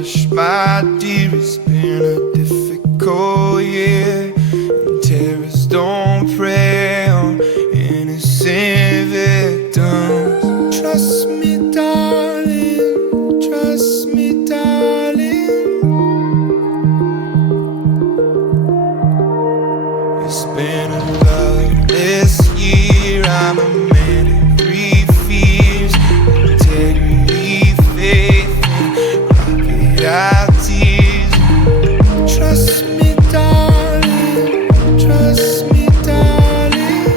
hush, my dear, it's been a difficult year, and terrorists don't prey on innocent victims. Trust me, darling, trust me, darling. It's been a loveless year. I'm a man of three fears: integrity, faith, and crocodile tears. Trust me, darling, trust me, darling.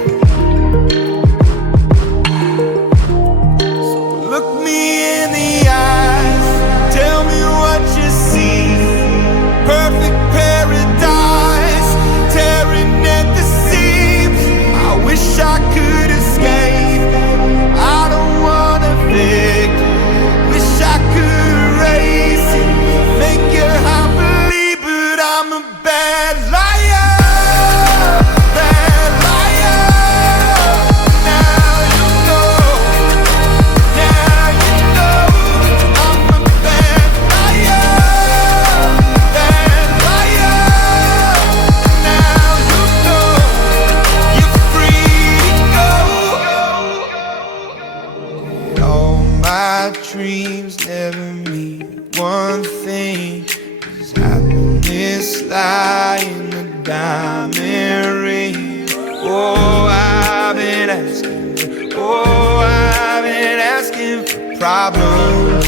So look me in the eyes, tell me what you see. Perfect paradise, tearing at the seams. I wish I could escape. I don't wanna fake. Wish I could erase it, make your heart believe, but I'm a bad liar. Bad liar. Now you know. Now you know. I'm a bad liar. Bad liar. Now you know. You're free to go. All my dreams never mean one thing. Does happiness lie in the diamond ring? Oh, I've been asking. Oh, I've been asking for problems.